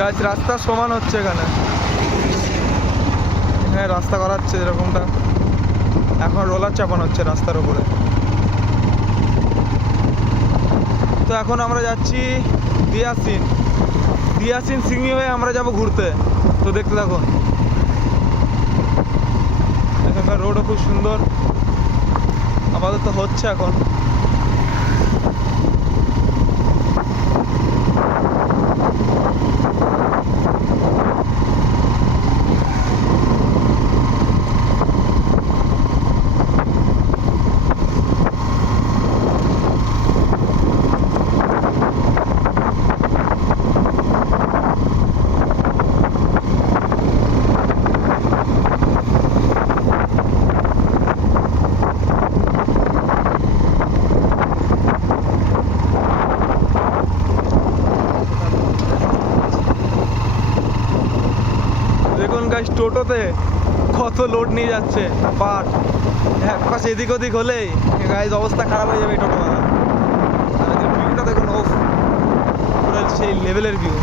গাছ রাস্তা সমান হচ্ছে এখানে, এখানে রাস্তা করাচ্ছে এরকমটা, এখন রোলার চাপানো হচ্ছে রাস্তার উপরে। তো এখন আমরা যাচ্ছি দিয়াসিন, দিয়াসিন সিংড়ি হয়ে আমরা যাব ঘুরতে। তো দেখতে থাকুন, এখানকার রোডও খুব সুন্দর, আপাতত হচ্ছে এখন। দেখুন গাইস, টোটোতে কত লোড নিয়ে যাচ্ছে পাট, এক পাশ এদিক ওদিক হলেই গাইস অবস্থা খারাপ হয়ে যাবে এই টোটোওয়ালা। আর ভিউটা দেখুন, ওফ, পুরো সেই লেভেলের ভিউ।